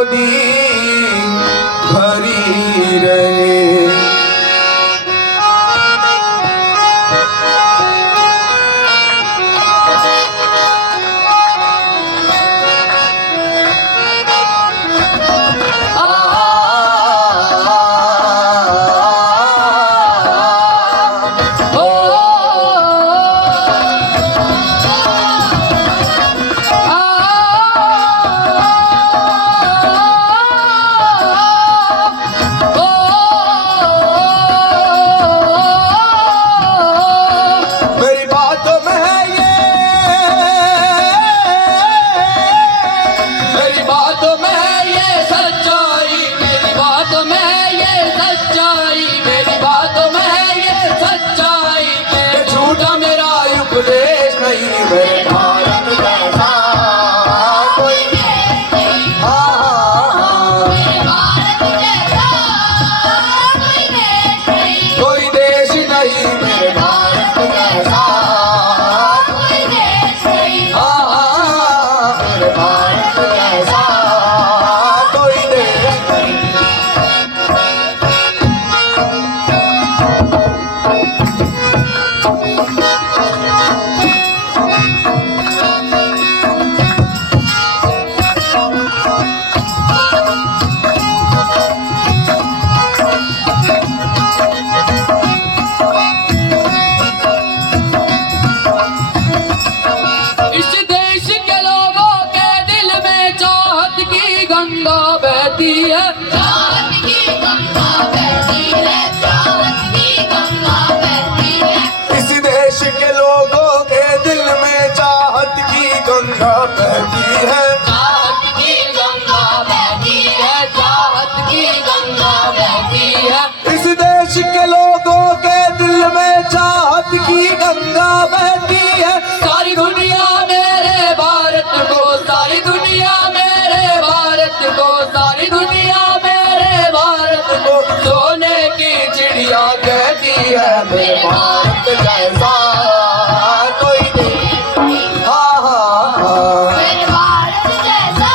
गोदी भरी रहे। के लोगों के दिल में चाहत की गंगा बहती है। सारी दुनिया मेरे भारत को, सारी दुनिया मेरे भारत को, सारी दुनिया मेरे भारत को सोने की चिड़िया कहती है। मेरे भारत जैसा कोई नहीं, हाँ हाँ हाँ, मेरे भारत जैसा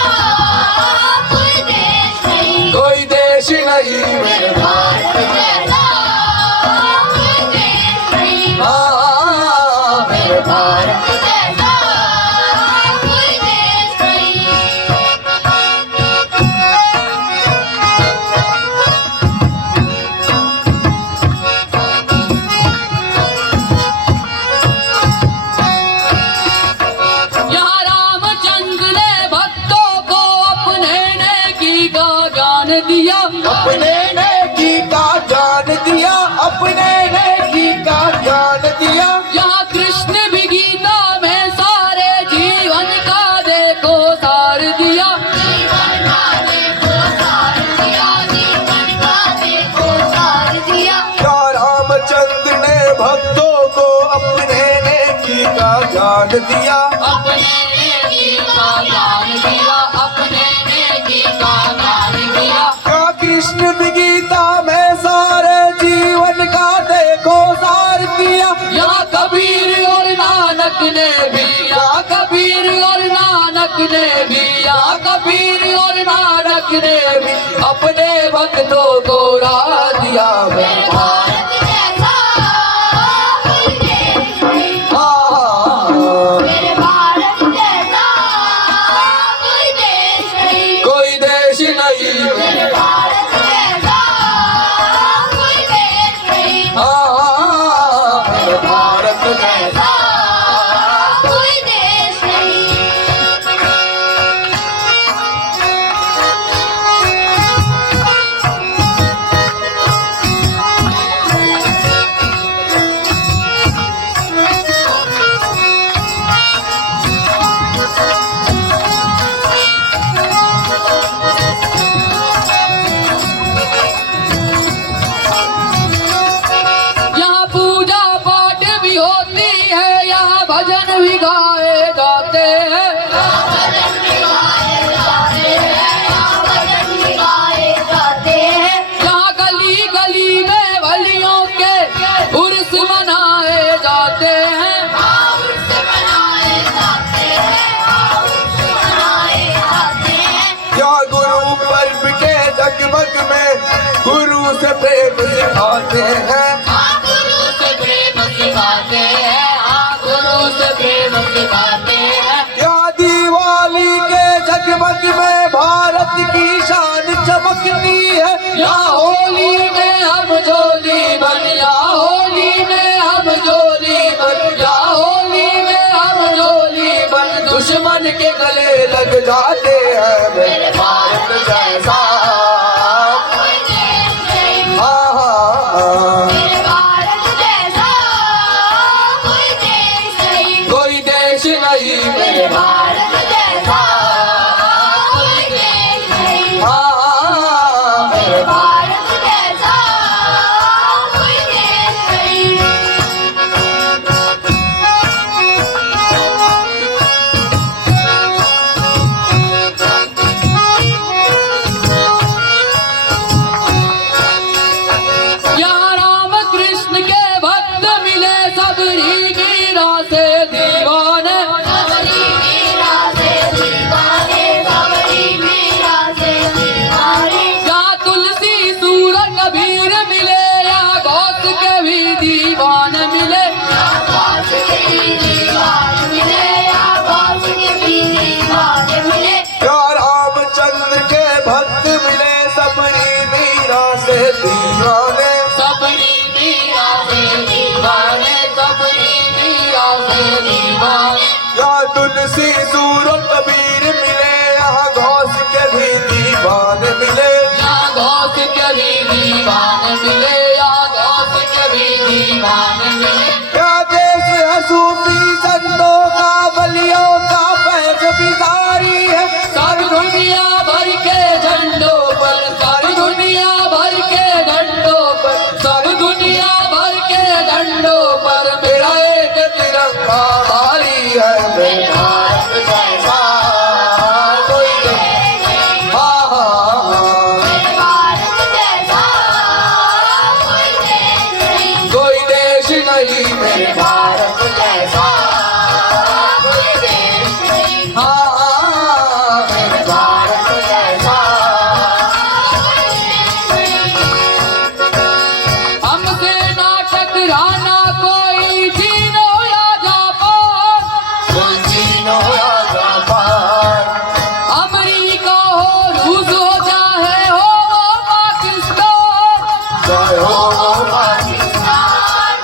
कोई देश नहीं, कोई देश नहीं मेरे भारत जैसा कोई देश नहीं, हाँ, मेरे भारत जैसा कोई देश नहीं। यहाँ रामचंद्र ने भक्तों को अपने नेकी का ज्ञान दिया, अपने नेकी का ज्ञान दिया, अपने नेकी का ज्ञान दिया। यहाँ कृष्ण भी गीता में सारे जीवन का देखो सार दिया। जीवन का देखो सार दिया, जीवन का देखो सार दिया। या रामचंद्र ने भक्तों को अपने नेकी का ज्ञान दिया, अपने नेकी का ज्ञान दिया, अपने नेकी का ज्ञान दिया। या कृष्ण भी गीता में सारे जीवन का देखो सार दिया। यहाँ कबीर और नानक ने भी, यहाँ कबीर और नानक ने भी, यहाँ कबीर और नानक ने भी अपने भक्तों को राह दिया। मेरे भारत जैसा कोई देश नहीं, हाँ, मेरे भारत जैसा कोई देश नहीं, कोई देश नहीं, मेरे भारत जैसा कोई देश नहीं, हाँ, मेरे भारत जैसा कोई देश नहीं। यहाँ पूजा पाठ भी होती है, यहाँ भजन भी गाए जाते हैं। भजन भी गाए जाते हैं, भजन भी गाए जाते हैं। यहाँ गली गली में वलियों के उर्स मनाए जाते हैं। उर्स मनाए जाते हैं, उर्स मनाए जाते हैं। या गुरु पर्व के जगमग में गुरु से प्रेम सिखाते हैं। हाँ गुरु से प्रेम सिखाते हैं, हाँ गुरु से प्रेम सिखाते हैं। या दिवाली के जगमग में भारत की शान चमकती है। या होली में हम जोली बन, या होली में हम जोली बन, या होली में हम जोली बन, दुश्मन के गले लग जाते हैं। मेरे भारत जैसा कोई देश नहीं, हाँ हाँ हाँ। मेरे भारत जैसा कोई देश नहीं, कोई देश नहीं मेरे मेरे भारत जैसा कोई देश नहीं, हाँ हाँ। मेरे भारत जैसा कोई देश नहीं। या राम कृष्ण के भक्त मिले सबरी मीरा से दीवाने, सबरी मीरा से दीवाने, सबरी मीरा से दीवाने। या तुलसी सूर कबीर मिले, या गौस के भी दीवान मिले। आकाश के भी दीवान मिले, आकाश के भी दीवान मिले। या रामचंद्र के भक्त मिले सबरी मीरा से दीवाने। सबरी मीरा से दीवाने, सबरी मीरा से दीवाने। या तुलसी सूर कबीर मिले, यहाँ गौस के भी दीवान मिले। या गौस के भी दीवान मिले, या गौस के भी दीवान मिले। क्या देश है सूफी संतों का, वलियों का फैज भी जारी है। सारी दुनिया भर के झंडों पर, सारी दुनिया भर के झंडों पर, सारी दुनिया भर के झंडों पर मेरा एक तिरंगा भारी है। मेरे भारत जैसा कोई देश नहीं, हाँ हाँ हाँ। मेरे भारत जैसा कोई देश नहीं, कोई देश नहीं मेरे मेरे भारत जैसा कोई देश नहीं, हाँ हाँ, मेरे भारत जैसा कोई देश नहीं। हमसे ना टकराना कोई चीनो या जापान, कोई चीन हो या जापान, अमेरिका हो रूस हो चाहे हो पाकिस्तान। चाहे हो पाकिस्तान,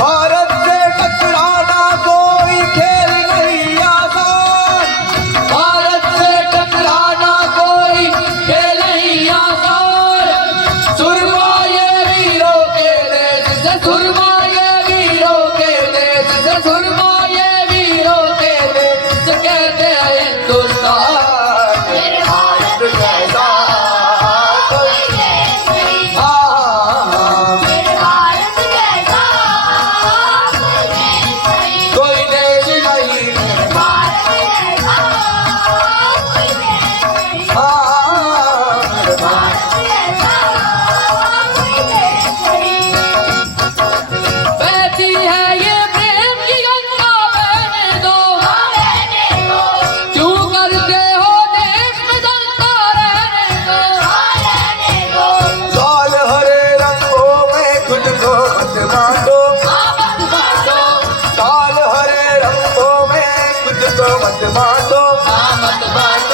भारत से टकराना कोई खेल नहीं आसान। भारत से टकराना कोई खेल नहीं आसान। सुरमा ये वीरों के देश से, सुरमा ये वीरों के देश से, सुरमा ये वीरों के देश से कहते हैं हिंदुस्तान। मेरे भारत जैसा कोई देश नहीं, हाँ हाँ। मेरे भारत जैसा कोई देश नहीं, कोई देश नहीं। मेरे भारत जैसा कोई देश नहीं, हाँ मेरे भारत जैसा कोई देश नहीं। बहती है ये प्रेम की गंगा बहने दो, हाँ रहने दो, क्यों करते हो देश में जलता रहने दो। हाँ रहने दो, लाल हरे रंगों में खुद को मत बांटो। हाँ मत बांटो, लाल हरे रंगों में खुद को मत बांटो। हाँ मत बांटो,